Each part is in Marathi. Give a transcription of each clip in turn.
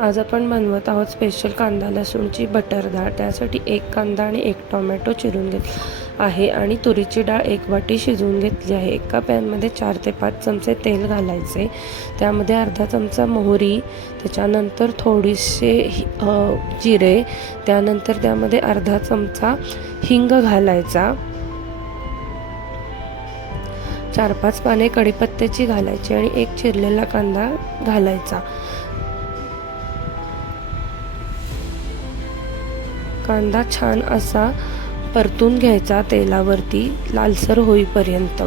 आज आपण बनवत आहोत स्पेशल कांदा लसूणची बटर डाळ। त्यासाठी एक कांदा आणि एक टोमॅटो चिरून घेतला आहे आणि तुरीची डाळ एक वाटी शिजवून घेतली आहे। एका पॅनमध्ये 4 ते 5 चमचे तेल घालायचे, त्यामध्ये अर्धा चमचा मोहरी, त्याच्यानंतर थोडीशे जिरे, त्यानंतर त्यामध्ये अर्धा चमचा हिंग घालायचा, 4-5 पाने कढीपत्त्याची घालायची आणि एक चिरलेला कांदा घालायचा। कांदा छान असा परतून घ्यायचा तेलावरती लालसर होईपर्यंत।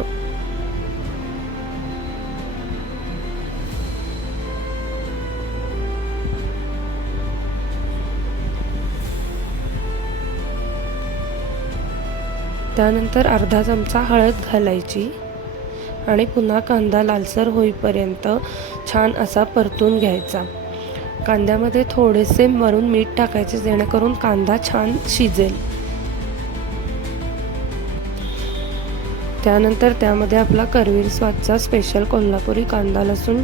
त्यानंतर अर्धा चमचा हळद घालायची आणि पुन्हा कांदा लालसर होईपर्यंत छान असा परतून घ्यायचा। कांद्यामध्ये थोडेसे वरून मीठ टाकायचे जेणेकरून कांदा छान शिजेल। त्यानंतर त्यामध्ये आपला करवीर स्वादचा स्पेशल कोल्हापुरी कांदा लसूण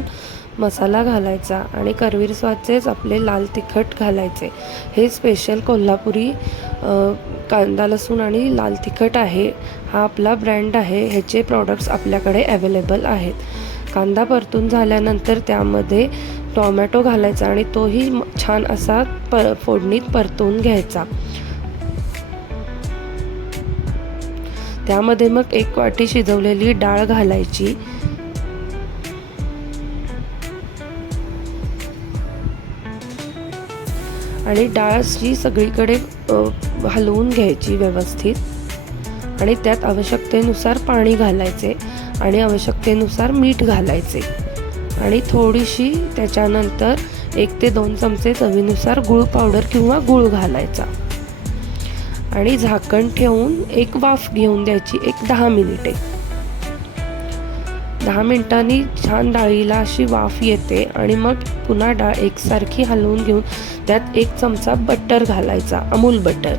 मसाला घालायचा आणि करवीर स्वादचेच आपले लाल तिखट घालायचे। हे स्पेशल कोल्हापुरी कांदा लसूण आणि लाल तिखट आहे, हा आपला ब्रँड आहे। ह्याचे प्रॉडक्ट्स आपल्याकडे अवेलेबल आहेत। कांदा परतून झाल्यानंतर त्यामध्ये टोमॅटो घालायचा आणि तोही छान असा फोडणीत परतून घ्यायचा। त्यामध्ये मग एक वाटी शिजवलेली डाळ घालायची आणि डाळ जी सगळीकडे हलवून घ्यायची व्यवस्थित आणि त्यात आवश्यकतेनुसार पाणी घालायचे आणि आवश्यकतेनुसार मीठ घालायचे आणि थोडीशी त्याच्यानंतर 1 ते 2 चमचे चवीनुसार गूळ पावडर किंवा गूळ घालायचा आणि झाकण ठेवून एक वाफ घेऊन द्यायची, एक 10 मिनिटे। 10 मिनिटांनी छान डाळीला अशी वाफ येते आणि मग पुन्हा डाळ एकसारखी हलवून घेऊन त्यात 1 चमचा बटर घालायचा, अमूल बटर,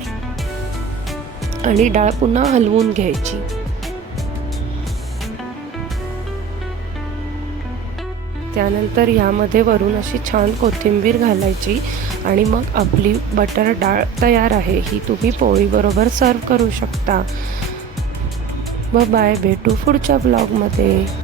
आणि डाळ पुन्हा हलवून घ्यायची। त्यानंतर यामध्ये वरून अशी छान कोथिंबीर घालायची आणि मग आपली बटर डाळ तयार आहे। ही तुम्ही पोळीबरोबर सर्व करू शकता। बाय, भेटू पुढच्या ब्लॉगमध्ये।